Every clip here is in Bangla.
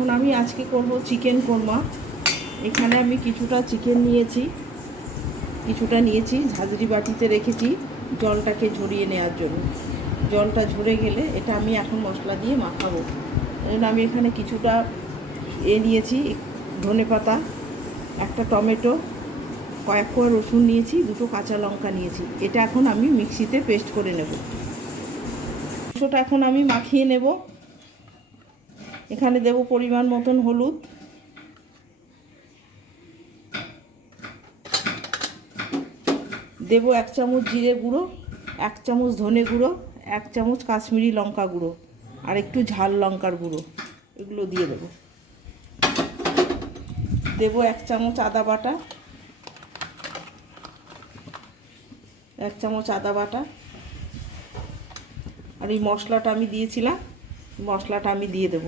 এখন আমি আজকে করব চিকেন কোরমা। এখানে আমি কিছুটা চিকেন নিয়েছি, ঝাঁঝরি বাটিতে রেখেছি জলটাকে ঝরিয়ে নেওয়ার জন্য। জলটা ঝরে গেলে এটা আমি এখন মশলা দিয়ে মাখাবো। আমি এখানে কিছুটা নিয়েছি, ধনেপাতা, একটা টমেটো, কয়েক কোয়া রসুন নিয়েছি, দুটো কাঁচা লঙ্কা নিয়েছি। এটা এখন আমি মিক্সিতে পেস্ট করে নেব। মাংসটা এখন আমি মাখিয়ে নেব। এখানে দেব পরিমাণ মতন হলুদ, দেব 1 চামচ জিরে গুঁড়ো, 1 চামচ ধনে গুঁড়ো, 1 চামচ কাশ্মীরি লঙ্কা গুঁড়ো, আর একটু ঝাল লঙ্কার গুঁড়ো, এগুলো দিয়ে দেব। 1 চামচ আদা বাটা, 1 চামচ আদা বাটা। আর এই মশলাটা আমি দিয়েছিলাম, মশলাটা আমি দিয়ে দেব।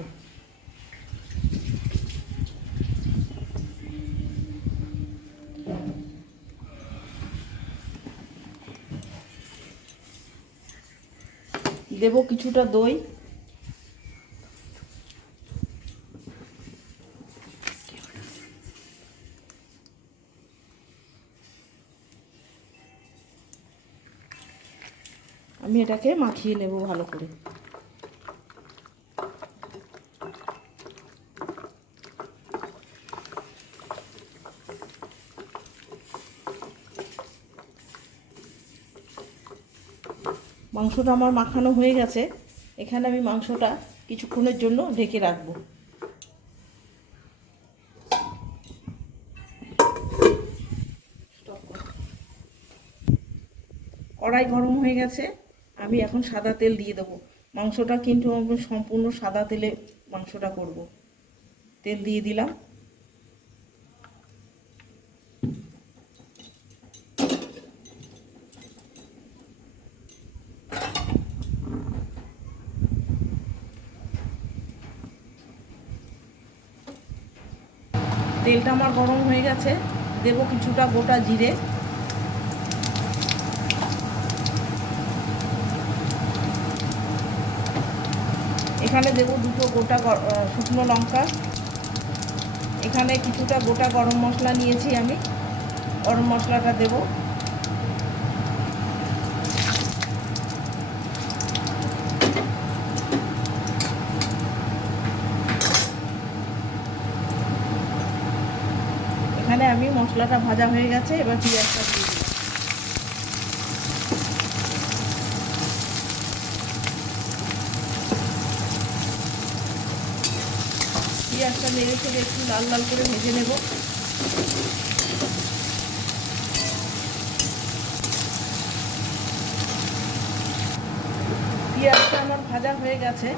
দেব কিছুটা দই, আমি এটাকে মাখিয়ে নেব ভালো করে। মাংসটা আমার মাখানো হয়ে গেছে। এখানে আমি মাংসটা কিছুক্ষণের জন্য ঢেকে রাখবো। কড়াই গরম হয়ে গেছে, আমি এখন সাদা তেল দিয়ে দেবো। মাংসটা কিন্তু আমি সম্পূর্ণ সাদা তেলে মাংসটা করব। তেল দিয়ে দিলাম। তেলটা আমার গরম হয়ে গেছে, দেব কিছুটা গোটা জিরে, এখানে দেব দুটো গোটা শুকনো লঙ্কা, এখানে কিছুটা গোটা গরম মশলা নিয়েছি আমি, গরম মশলাটা দেব। এখানে আমি মশলাটা ভাজা হয়ে গেছে, এবার পেঁয়াজটা দিয়ে দিলাম। পেঁয়াজটা নেড়ে চেড়ে একটু লাল লাল করে ভেজে নেব। পেঁয়াজটা আমার ভাজা হয়ে গেছে,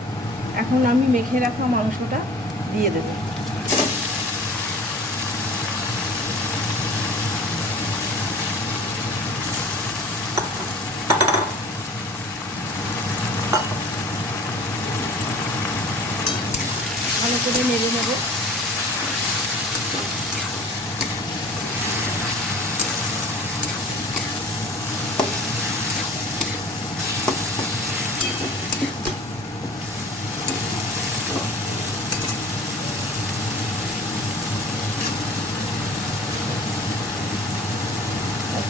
এখন আমি মেখে রাখা মাংসটা দিয়ে দেব। ভালো করে নেড়ে নেব।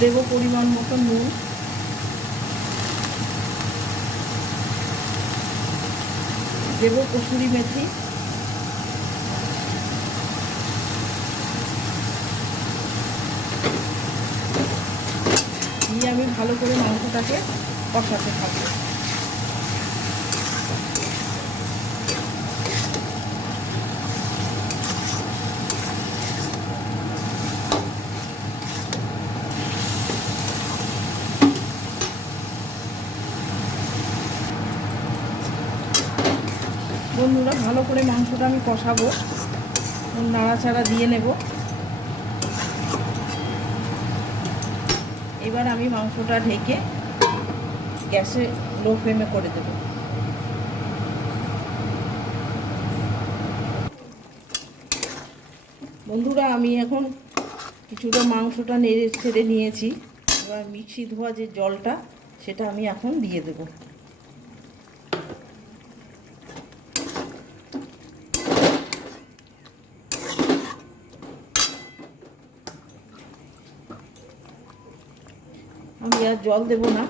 দেব পরিমাণ মতো নুন, দেব কসুরি মেথি, দিয়ে আমি ভালো করে মাংসটাকে কষাতে থাকবো। বন্ধুরা, ভালো করে মাংসটা আমি কষাবো, নাড়াচাড়া দিয়ে নেব। এবার আমি মাংসটা ঢেকে গ্যাসে লো ফ্লেমে করে দেব। বন্ধুরা, আমি এখন কিছুটা মাংসটা নেড়ে ছেড়ে নিয়েছি। এবার মিক্সি ধোয়া যে জলটা, সেটা আমি এখন দিয়ে দেব। আমি আর জল দেব না,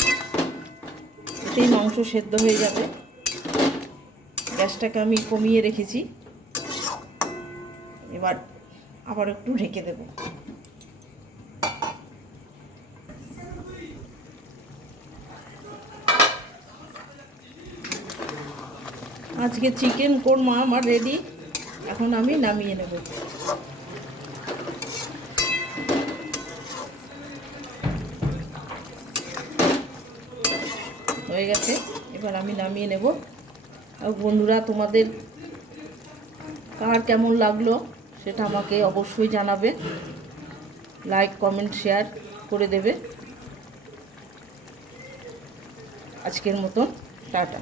এতেই মাংস সেদ্ধ হয়ে যাবে। গ্যাসটাকে আমি কমিয়ে রেখেছি, এবার আবার একটু ঢেকে দেব। আজকে চিকেন কোরমা আমার রেডি, এখন আমি নামিয়ে নেব। হয়ে গেছে, এবার আমি নামিয়ে নেব। আর বন্ধুরা, তোমাদের কার কেমন লাগলো সেটা আমাকে অবশ্যই জানাবে, লাইক কমেন্ট শেয়ার করে দেবে। আজকের মতন টাটা।